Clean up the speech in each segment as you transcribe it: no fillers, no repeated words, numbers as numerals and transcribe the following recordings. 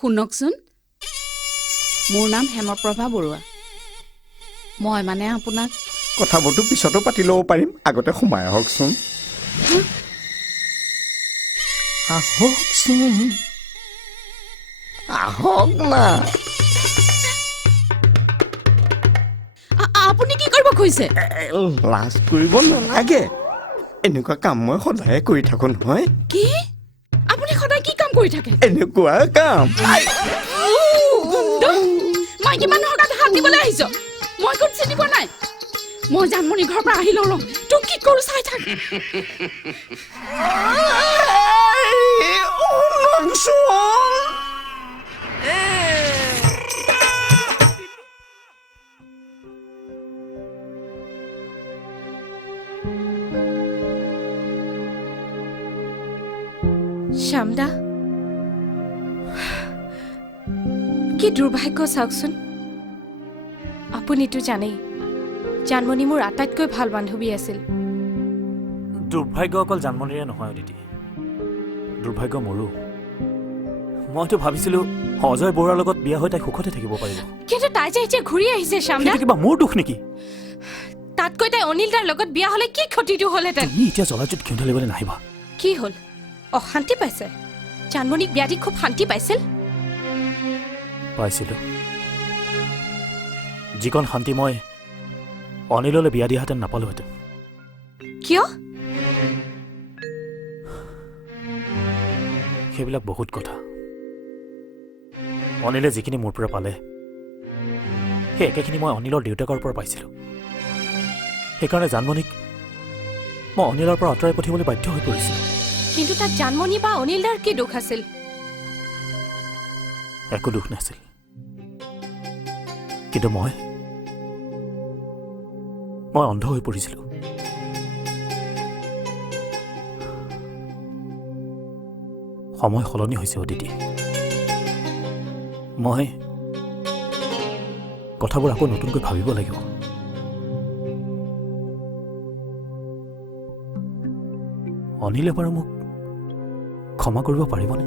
শুনকচোন, মোৰ নাম হেমপ্ৰভা বৰুৱা। মই মানে আপোনাক কথাবোৰতো পিছতো পাতি ল'ব পাৰিম, আগতে সোমাই আহকচোন। আহকচোন, আহক না। আপুনি কি কৰিব খুজিছে? লাজ কৰিব নালাগে, এনেকুৱা কাম মই সদায়ে কৰি থাকো নহয়। কি? আপুনি সদায় কি কাম কৰি থাকে? এনেকুৱা কাম। মাইকী মানুহৰ গাত হাত দিবলৈ আহিছ? মই কোন চিনি পোৱা নাই? মই জানমণি ঘৰৰ পৰা আহি লওঁ, তোক কি কৰো চাই থাক। শ্যামদা, কি দুৰ্ভাগ্য চাওকচোন। আপুনিতো জানেই জানমণি মোৰ আটাইতকৈ ভাল বান্ধৱী আছিল। দুৰ্ভাগ্য অকল জানমণিৰে নহয় অদিতি, দুৰ্ভাগ্য মোৰো। মইতো ভাবিছিলো অজয় বৰুৱাৰ লগত বিয়া হৈ তাই সুখতে থাকিব পাৰিব, কিন্তু তাই যে এতিয়া ঘূৰি আহিছে শ্যামদা। কিবা মোৰ দুখ নেকি? তাতকৈ তাই অনিল দাৰ লগত বিয়া হলে কি ক্ষতিটো হলহেঁতেন। তুমি এতিয়া জলাজুত ঘিউ ঢালিবলৈ নাহিবা। কি হল? অশান্তি পাইছে? জানমণিক বিয়া দি খুব শান্তি পাইছিল। পাইছিলো, যিকণ শান্তি মই অনিললৈ বিয়া দিয়াহেঁতেন নাপালোহেঁতেন। কিয়? সেইবিলাক বহুত কথা। অনিলে যিখিনি মোৰ পৰা পালে সেই একেখিনি মই অনিলৰ দেউতাকৰ পৰা পাইছিলোঁ। সেইকাৰণে জানমণিক মই অনিলৰ পৰা আঁতৰাই পঠিয়াবলৈ বাধ্য হৈ পৰিছিলোঁ। কিন্তু তাত জানমণি বা অনিল দাৰ কি দুখ আছিল? একো দুখ নাছিল, কিন্তু মই অন্ধ হৈ পৰিছিলোঁ। সময় সলনি হৈছে অদিতি। মই কথাবোৰ আকৌ নতুনকৈ ভাবিব লাগিব। অনিলে বাৰু মোক ক্ষমা কৰিব পাৰিবনে?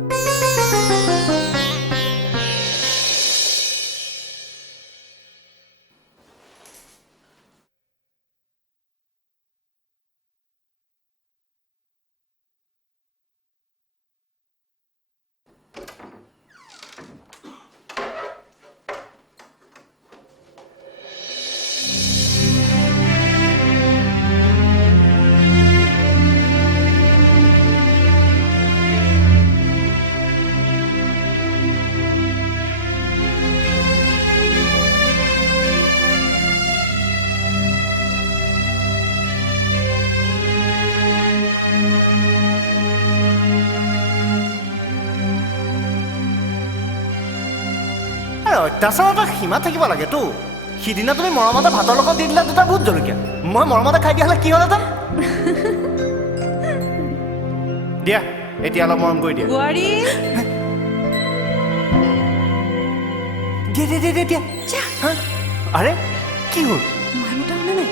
অত্যাচাৰৰ সীমা থাকিব লাগেতো। সিদিনা তুমি মৰমতে ভাতৰ লগত দি দিলা 2টা ভোট জলকীয়া, মই মৰমতে খাই দিয়া হ'লে কি হ'লহেঁতেন? দিয়া এতিয়া অলপ মৰম কৰি দিয়া। দিয়া। আৰে কি হ'ল? মাই মতা শুনা নাই?